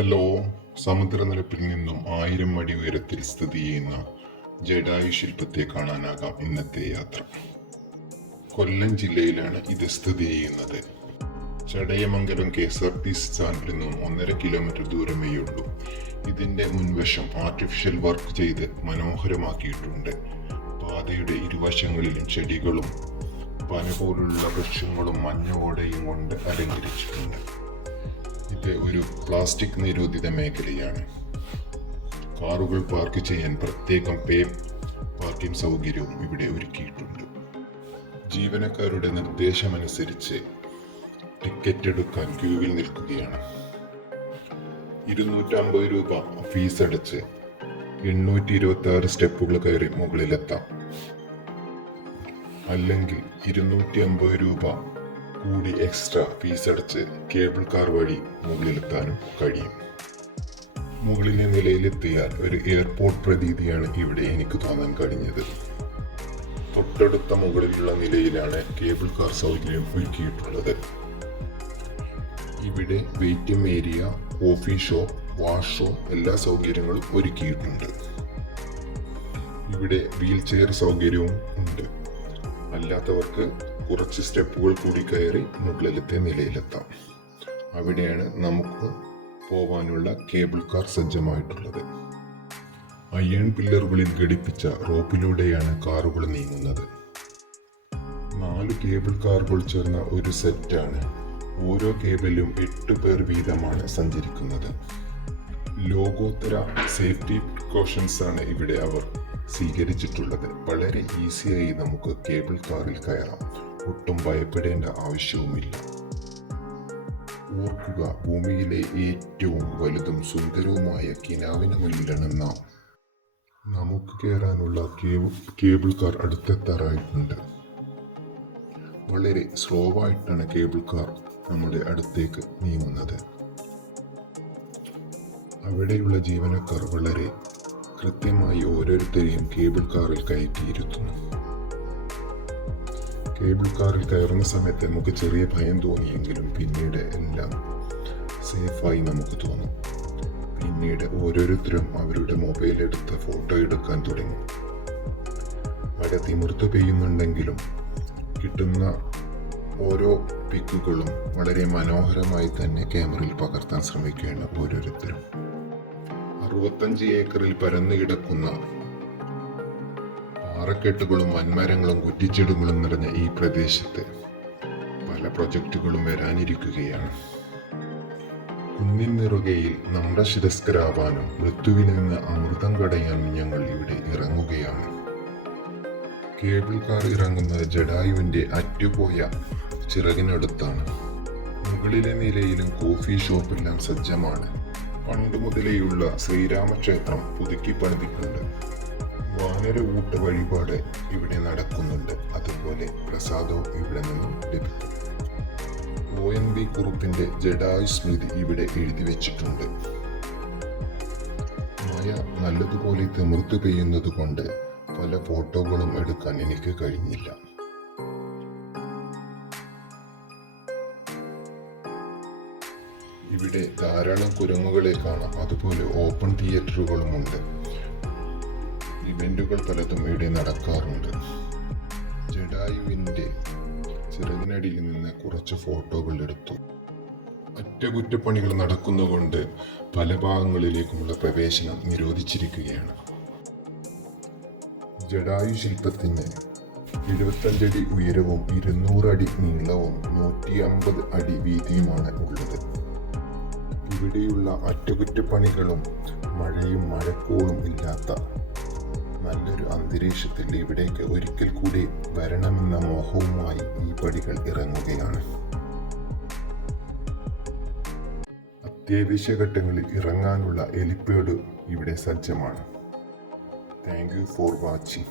Hello. സമുദ്രനിരപ്പിൽ നിന്നും 1000 അടി ഉയരത്തിൽ സ്ഥിതി ചെയ്യുന്ന ജഡായു ശില്പത്തെ കാണാനാകാം ഇന്നത്തെ യാത്ര. കൊല്ലം ജില്ലയിലാണ് ഇത് സ്ഥിതി ചെയ്യുന്നത്. ചടയമംഗലം KSRTC സ്റ്റാൻഡിൽ നിന്നും 1.5 കിലോമീറ്റർ ദൂരമേയുള്ളൂ. ഇതിന്റെ മുൻവശം ആർട്ടിഫിഷ്യൽ വർക്ക് ചെയ്ത് മനോഹരമാക്കിയിട്ടുണ്ട്. പാതയുടെ ഇരുവശങ്ങളിലും ചെടികളും പന പോലുള്ള വൃക്ഷങ്ങളും മഞ്ഞോടയും കൊണ്ട് അലങ്കരിച്ചിട്ടുണ്ട്. ഇത് ഒരു പ്ലാസ്റ്റിക് നിരോധിത മേഖലയാണ്. കാറുകൾ പാർക്ക് ചെയ്യാൻ പ്രത്യേകം പാർക്കിംഗ് സൗകര്യവും ഇവിടെ ഒരുക്കിയിട്ടുണ്ട്. ജീവനക്കാരുടെ നിർദ്ദേശമനുസരിച്ച് ടിക്കറ്റ് എടുക്കാൻ ക്യൂവിൽ നിൽക്കുകയാണ്. 250 രൂപ ഫീസ് അടച്ച് 826 സ്റ്റെപ്പുകൾ കയറി മുകളിലെത്താം. അല്ലെങ്കിൽ 250 രൂപ കൂടി എക്സ്ട്രാ ഫീസ് അടച്ച് കേബിൾ കാർ വഴി മുകളിലെത്താനും കഴിയും. മുകളിലെ നിലയിലെത്തിയാൽ ഒരു എയർപോർട്ട് പ്രതീതിയാണ് ഇവിടെ എനിക്ക് തോന്നാൻ കഴിഞ്ഞത്. തൊട്ടടുത്ത മുകളിലുള്ള നിലയിലാണ് കേബിൾ കാർ സൗകര്യം ഒരുക്കിയിട്ടുള്ളത്. ഇവിടെ waiting area, coffee shop, washroom എല്ലാ സൗകര്യങ്ങളും ഒരുക്കിയിട്ടുണ്ട്. ഇവിടെ വീൽ ചെയർ സൗകര്യവും ഉണ്ട്. അല്ലാത്തവർക്ക് കുറച്ച് സ്റ്റെപ്പുകൾ കൂടി കയറി മുകളിലത്തെ നിലയിലെത്താം. അവിടെയാണ് നമുക്ക് പോവാനുള്ള കേബിൾ കാർ സജ്ജമായിട്ടുള്ളത്. അയൺ പില്ലറുകളിൽ ഘടിപ്പിച്ച റോപ്പിലൂടെയാണ് കാറുകൾ നീങ്ങുന്നത്. 4 കേബിൾ കാറുകൾ ചേർന്ന ഒരു സെറ്റാണ്. ഓരോ കേബിലും 8 പേർ വീതമാണ് സഞ്ചരിക്കുന്നത്. ലോകോത്തര സേഫ്റ്റി പ്രിക്കോഷൻസ് ആണ് ഇവിടെ അവർ സ്വീകരിച്ചിട്ടുള്ളത്. വളരെ ഈസിയായി നമുക്ക് കേബിൾ കാറിൽ കയറാം. ഒട്ടും ഭയപ്പെടേണ്ട ആവശ്യവുമില്ല. ഓർക്കുക, ഭൂമിയിലെ ഏറ്റവും വലുതും സുന്ദരവുമായ കിനാവിന് മുന്നിലാണ് നാം. നമുക്ക് കയറാനുള്ള കേബിൾ കാർ അടുത്തെത്താറായിട്ടുണ്ട്. വളരെ സ്ലോ ആയിട്ടാണ് കേബിൾ കാർ നമ്മുടെ അടുത്തേക്ക് നീങ്ങുന്നത്. അവിടെയുള്ള ജീവനക്കാർ വളരെ കൃത്യമായി ഓരോരുത്തരെയും കേബിൾ കാറിൽ കയറ്റിയിരുത്തുന്നു. കേബിൾ കാറിൽ കയറുന്ന സമയത്ത് നമുക്ക് ചെറിയ ഭയം തോന്നിയെങ്കിലും പിന്നീട് എല്ലാം സേഫായി നമുക്ക് തോന്നും. പിന്നീട് ഓരോരുത്തരും അവരുടെ മൊബൈൽ എടുത്ത് ഫോട്ടോ എടുക്കാൻ തുടങ്ങി. മഴ തിമിർത്തു പെയ്യുന്നുണ്ടെങ്കിലും കിട്ടുന്ന ഓരോ പിക്കുകളും വളരെ മനോഹരമായി തന്നെ ക്യാമറയിൽ പകർത്താൻ ശ്രമിക്കുകയാണ് ഓരോരുത്തരും. 65 ഏക്കറിൽ പരന്നു കിടക്കുന്ന പാറക്കെട്ടുകളും വൻമരങ്ങളും കുറ്റിച്ചെടികളും നിറഞ്ഞ ഈ പ്രദേശത്ത് പല പ്രൊജക്റ്റുകളും വരാനിരിക്കുകയാണ്. കുന്നിൻ നിറുകയിൽ നമ്രശിരസ്കരാവാനും മൃത്യുവിൽ നിന്ന് അമൃതം കടയാനും ഞങ്ങൾ ഇവിടെ ഇറങ്ങുകയാണ്. കേബിൾ കാർ ഇറങ്ങുന്നത് ജഡായുവിന്റെ അറ്റുപോയ ചിറകിനടുത്താണ്. മുകളിലെ നിലയിലും കോഫി ഷോപ്പെല്ലാം സജ്ജമാണ്. പണ്ട് മുതലേയുള്ള ശ്രീരാമക്ഷേത്രം പുതുക്കി പണിതിട്ടുണ്ട്. വാനര ഊട്ട് വഴിപാട് ഇവിടെ നടക്കുന്നുണ്ട്. അതുപോലെ പ്രസാദവും ഇവിടെ നിന്നും ലഭിക്കും. ONV കുറുപ്പിന്റെ ജഡായു സ്മൃതി ഇവിടെ എഴുതി വെച്ചിട്ടുണ്ട്. മഴ നല്ലതുപോലെ തിമിർത്തു പെയ്യുന്നത് കൊണ്ട് പല ഫോട്ടോകളും എടുക്കാൻ എനിക്ക് കഴിഞ്ഞില്ല. ഇവിടെ ധാരാളം കുരങ്ങുകളെ കാണാം. അതുപോലെ ഓപ്പൺ തിയേറ്ററുകളുമുണ്ട്. ഇവന്റുകൾ പലതും ഇവിടെ നടക്കാറുണ്ട്. ജഡായുവിന്റെ ചിറകിനടിയിൽ നിന്ന് കുറച്ച് ഫോട്ടോകൾ എടുത്തു. അറ്റകുറ്റപ്പണികൾ നടക്കുന്നതുകൊണ്ട് പല ഭാഗങ്ങളിലേക്കുമുള്ള പ്രവേശനം നിരോധിച്ചിരിക്കുകയാണ്. ജഡായു ശില്പത്തിന് 75 അടി ഉയരവും 200 അടി നീളവും 150 അടി വീതിയുമാണ് ഉള്ളത്. ഇവിടെയുള്ള അറ്റകുറ്റപ്പണികളും മഴയും മഴക്കോളും ഇല്ലാത്ത നല്ലൊരു അന്തരീക്ഷത്തിൽ ഇവിടേക്ക് ഒരിക്കൽ കൂടി വരണമെന്ന മോഹവുമായി ഈ പടികൾ ഇറങ്ങുകയാണ്. അത്യാവശ്യ ഘട്ടങ്ങളിൽ ഇറങ്ങാനുള്ള ഹെലിപാഡ് ഇവിടെ സജ്ജമാണ്. Thank you for watching.